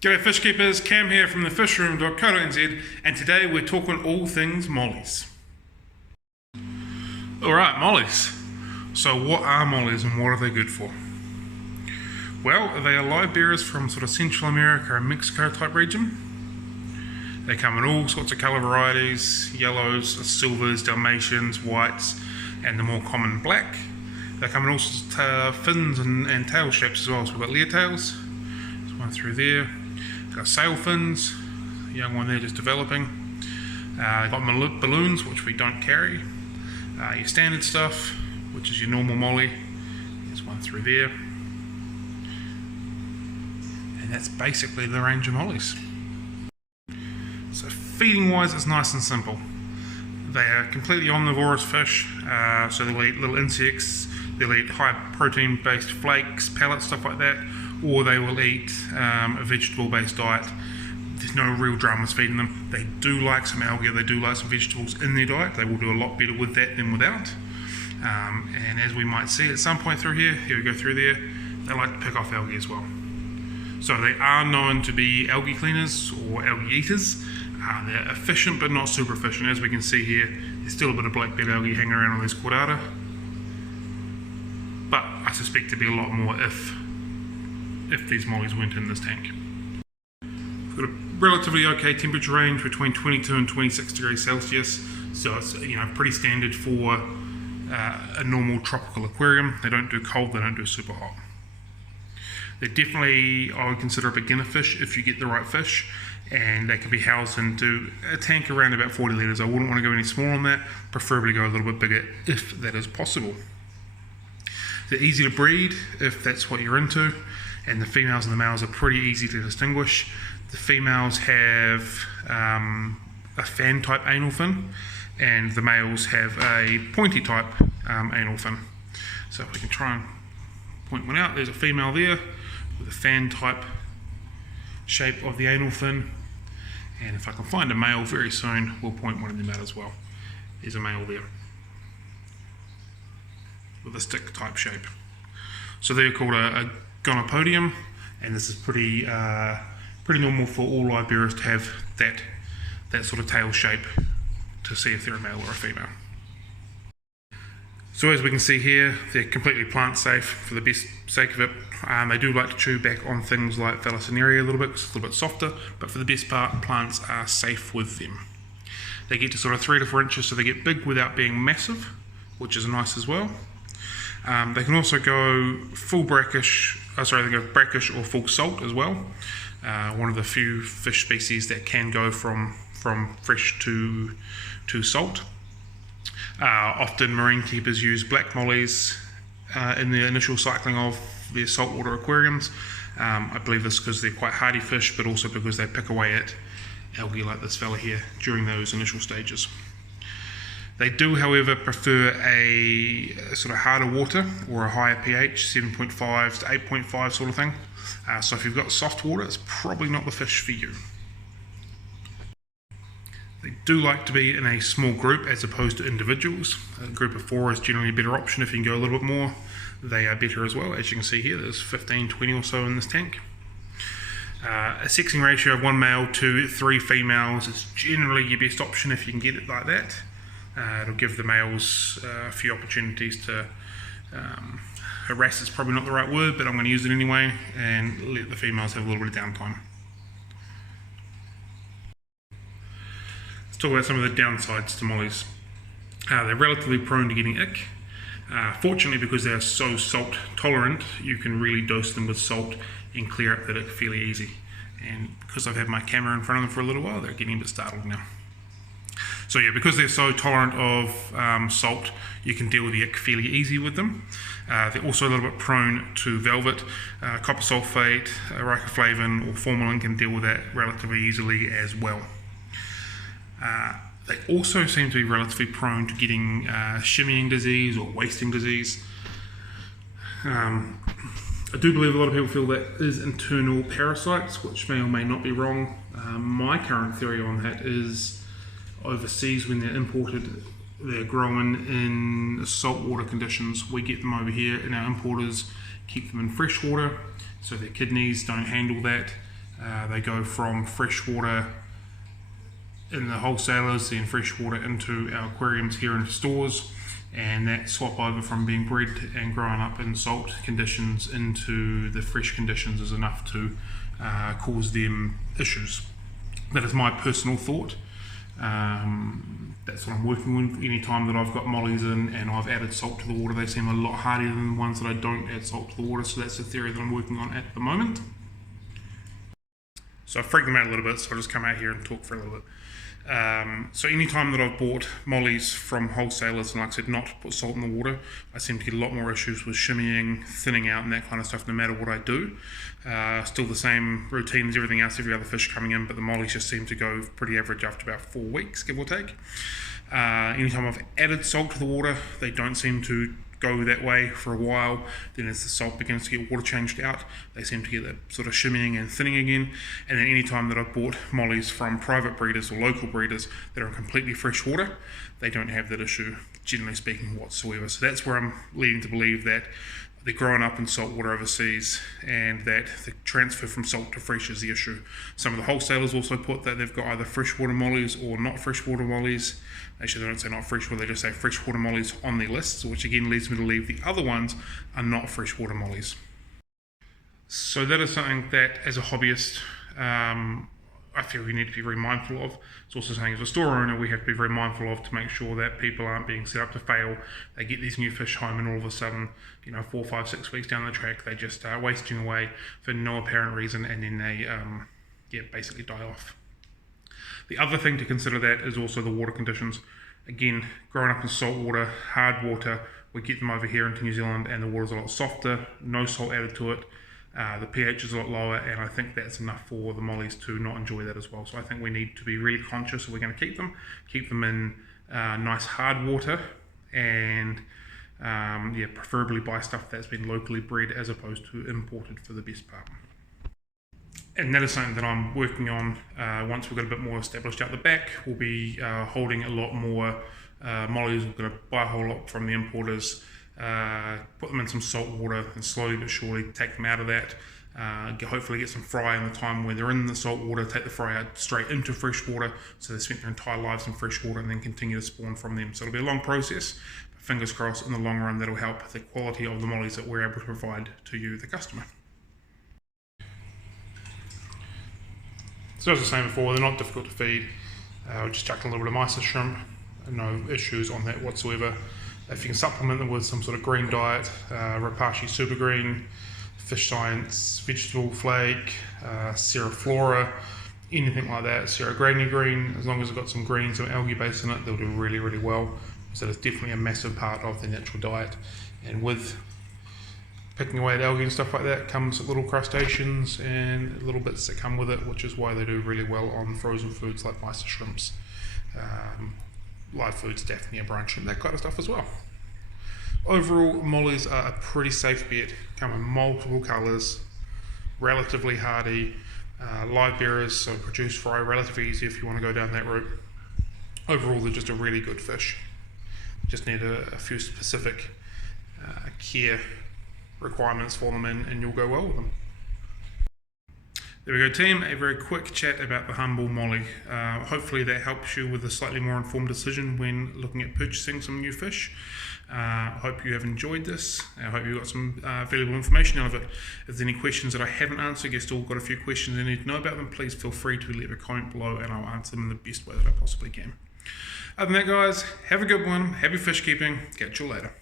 G'day fish keepers, Cam here from the fishroom.co.nz, and today we're talking all things mollies. Alright, mollies. So what are mollies and what are they good for? Well, they are live bearers from sort of Central America and Mexico type region. They come in all sorts of colour varieties, yellows, silvers, dalmatians, whites, and the more common black. They come in all sorts of fins and tail shapes as well. So we've got leer tails, there's one through there. Got sail fins, young one there just developing. Got balloons, which we don't carry. Your standard stuff, which is your normal molly. There's one through there. And that's basically the range of mollies. So feeding wise, it's nice and simple. They are completely omnivorous fish, so they'll eat little insects, they'll eat high protein based flakes, pellets, stuff like that, or they will eat a vegetable based diet. There's no real dramas feeding them. They do like some algae, they do like some vegetables in their diet. They will do a lot better with that than without. And as we might see at some point through here we go through there, they like to pick off algae as well. So they are known to be algae cleaners or algae eaters. They're efficient but not super efficient. As we can see here, there's still a bit of black-bed algae hanging around on these chordata. But I suspect there'd be a lot more if these mollies weren't in this tank. We've got a relatively okay temperature range between 22 and 26 degrees Celsius, so it's pretty standard for a normal tropical aquarium. They don't do cold, they don't do super hot. They're definitely, I would consider, a beginner fish if you get the right fish, and they can be housed into a tank around about 40 litres. I wouldn't want to go any smaller than that, preferably go a little bit bigger if that is possible. They're easy to breed if that's what you're into, and the females and the males are pretty easy to distinguish. The females have a fan type anal fin, and the males have a pointy type anal fin. So if we can try and point one out, there's a female there with a fan type shape of the anal fin, and if I can find a male very soon, we'll point one of them out as well. There's a male there with a stick type shape. So they're called a gonopodium, and this is pretty normal for all live bearers to have that sort of tail shape to see if they're a male or a female. So as we can see here, they're completely plant safe for the best sake of it. They do like to chew back on things like Thalassoneria a little bit because it's a little bit softer, but for the best part, plants are safe with them. They get to sort of 3 to 4 inches, so they get big without being massive, which is nice as well. They can also go full brackish, they go brackish or full salt as well. One of the few fish species that can go from fresh to salt. Often marine keepers use black mollies in the initial cycling of their saltwater aquariums. I believe this because they're quite hardy fish, but also because they pick away at algae like this fella here during those initial stages. They do, however, prefer a sort of harder water or a higher pH, 7.5 to 8.5 sort of thing. So if you've got soft water, it's probably not the fish for you. They do like to be in a small group as opposed to individuals. A group of 4 is generally a better option. If you can go a little bit more, they are better as well. As you can see here, there's 15, 20 or so in this tank. A sexing ratio of 1 male to 3 females is generally your best option if you can get it like that. It'll give the males a few opportunities to harass, is probably not the right word, but I'm going to use it anyway, and let the females have a little bit of downtime. Let's talk about some of the downsides to mollies. They're relatively prone to getting ick. Fortunately, because they're so salt tolerant, you can really dose them with salt and clear up that ick fairly easy. And because I've had my camera in front of them for a little while, they're getting a bit startled now. So yeah, because they're so tolerant of salt, you can deal with the ick fairly easy with them. They're also a little bit prone to velvet. Copper sulfate, riboflavin or formalin can deal with that relatively easily as well. They also seem to be relatively prone to getting shimmying disease or wasting disease. I do believe a lot of people feel that is internal parasites, which may or may not be wrong. My current theory on that is overseas, when they're imported, they're grown in saltwater conditions. We get them over here, and our importers keep them in fresh water, so their kidneys don't handle that. They go from freshwater in the wholesalers, then freshwater into our aquariums here in stores, and that swap over from being bred and growing up in salt conditions into the fresh conditions is enough to cause them issues. That is my personal thought. That's what I'm working with. Any time that I've got mollies in and I've added salt to the water, they seem a lot hardier than the ones that I don't add salt to the water, so that's the theory that I'm working on at the moment. So I freaked them out a little bit, so I'll just come out here and talk for a little bit. So any time that I've bought mollies from wholesalers and, like I said, not put salt in the water, I seem to get a lot more issues with shimmying, thinning out and that kind of stuff no matter what I do. Still the same routine as everything else, every other fish coming in, but the mollies just seem to go pretty average after about 4 weeks, give or take. Anytime I've added salt to the water, they don't seem to go that way for a while. Then as the salt begins to get water changed out, they seem to get that sort of shimmying and thinning again. And then any time that I've bought mollies from private breeders or local breeders that are in completely fresh water, they don't have that issue, generally speaking, whatsoever. So that's where I'm leading to believe that they're growing up in salt water overseas, and that the transfer from salt to fresh is the issue. Some of the wholesalers also put that they've got either freshwater mollies or not freshwater mollies. Actually, they don't say not freshwater, they just say freshwater mollies on their lists, which again leads me to believe the other ones are not freshwater mollies. So that is something that, as a hobbyist, I feel we need to be very mindful of. It's also something as a store owner we have to be very mindful of to make sure that people aren't being set up to fail. They get these new fish home and all of a sudden, 4, 5, 6 weeks down the track, they just start wasting away for no apparent reason, and then they basically die off. The other thing to consider that is also the water conditions. Again, growing up in salt water, hard water, we get them over here into New Zealand and the water's a lot softer, no salt added to it. The pH is a lot lower, and I think that's enough for the mollies to not enjoy that as well. So I think we need to be really conscious if we're going to keep them in nice hard water, and preferably buy stuff that's been locally bred as opposed to imported for the best part. And that is something that I'm working on. Once we've got a bit more established out the back, we'll be holding a lot more mollies. We're going to buy a whole lot from the importers, put them in some salt water, and slowly but surely take them out of that. Hopefully get some fry in the time when they're in the salt water, take the fry out straight into fresh water, so they spent their entire lives in fresh water and then continue to spawn from them. So it'll be a long process, but fingers crossed in the long run that'll help the quality of the mollies that we're able to provide to you, the customer. So as I was saying before, they're not difficult to feed. We just chucked a little bit of mysis shrimp, no issues on that whatsoever. If you can supplement them with some sort of green diet, Rapashi Super Green, Fish Science Vegetable Flake, Seriflora, anything like that, Serogranny Green, as long as it's got some green, some algae base in it, they'll do really, really well. So it's definitely a massive part of the natural diet. And with picking away at algae and stuff like that comes little crustaceans and little bits that come with it, which is why they do really well on frozen foods like mysis shrimps, live foods, Daphnia, brine shrimp, that kind of stuff as well. Overall, mollies are a pretty safe bet, come in multiple colours, relatively hardy, live bearers, so produce fry relatively easy if you want to go down that route. Overall, they're just a really good fish. Just need a few specific care requirements for them, and you'll go well with them. There we go, team. A very quick chat about the humble molly. Hopefully that helps you with a slightly more informed decision when looking at purchasing some new fish. I hope you have enjoyed this. I hope you got some valuable information out of it. If there's any questions that I haven't answered, you've still got a few questions you need to know about them, please feel free to leave a comment below and I'll answer them in the best way that I possibly can. Other than that, guys, have a good one. Happy fish keeping. Catch you later.